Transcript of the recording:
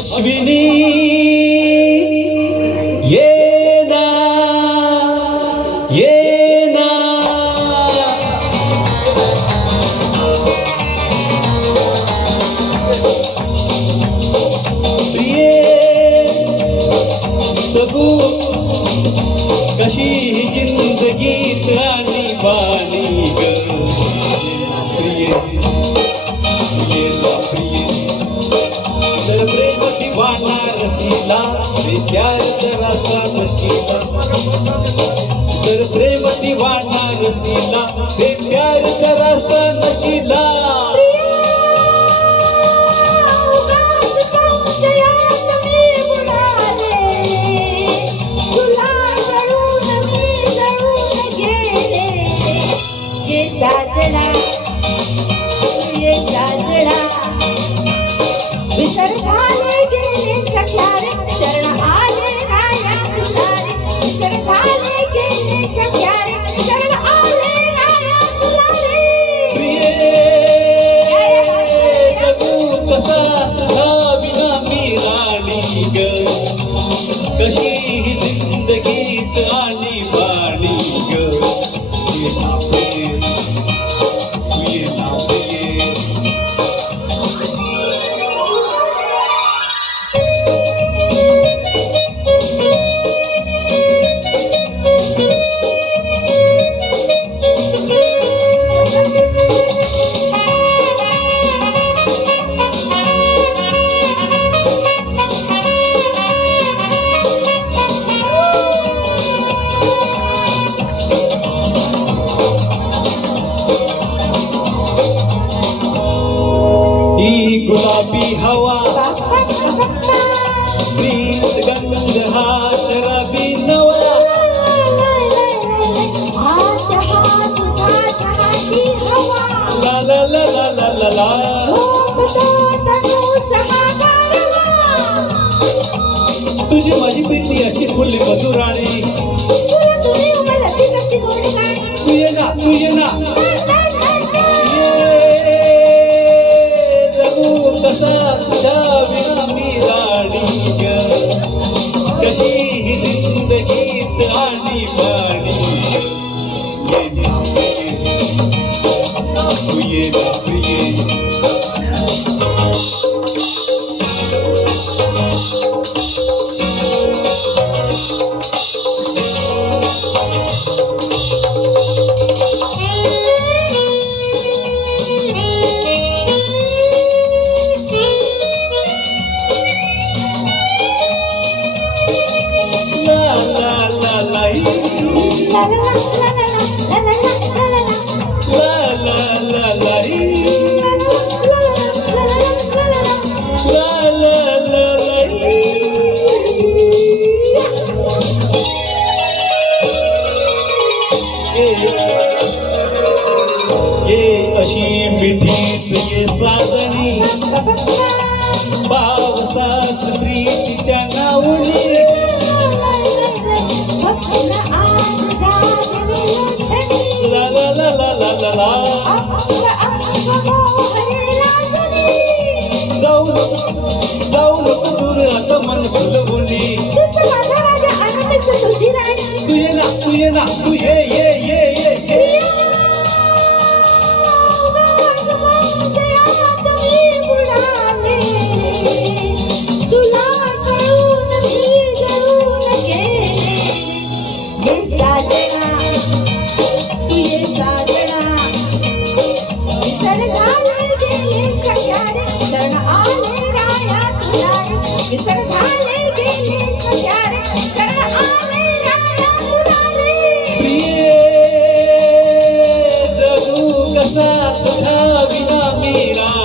अश्विनी ये ना ये ना प्रिये जगू कशी ही जिंदगीत आणि बाणी ग प्रिये प्रिये ना प्रिये तर प्रेम दिवाना रसीला प्यार जरासा नशीला तर प्रेम दिवाना रसीला प्यार जरासा नशीला विसर झाले गेले सख्यारे शरण आले राया तुलारे विसर झाले गेले सख्यारे शरण आले राया तुलारे प्रिये जगू कसा तुझा विना मी राणी ग कशी ही जिंदगीत आणि बाणी ग ये ना प्रिये तू ये ना प्रिये ही गुलाबी हवा प्रीत गंध हा शराबी नवा हात हात हात हाती हवा ला ला ला ला ला ला ला झोपतो तनु सहागारवा तुझी माझी प्रीती अशी फुलली मधुराणी तुम्ही मला ती कशी गोड गाणी तू ये ना ये जगू कसा तुझ्या विना मी राणी ग कशी ही जिंदगीत आणि बाणी ये ना प्रिये तू ये ना प्रिये ला ला ला ला ई. ला ला ला ला ला ला ला ला ला ला ला ला ई. ला ला ला ला ला ई. ये अशी मिठीत ये साजणी पावसात प्रीतीच्या नावनी ला ला ला ला ला ला ला जाऊ नको दूर आता मन फुलवणी तू ये ना तू ये ना तू ये ये ये ये ये तुला कळून मी जळून गेले ये साजना तू ये साजना विसर झाले गेले सख्यारे शरण आले राया तुलारे विसर झाले गेले सख्यारे शरण आले राया तुलारे प्रिये जगू कसा तुझ्या विना मी राणी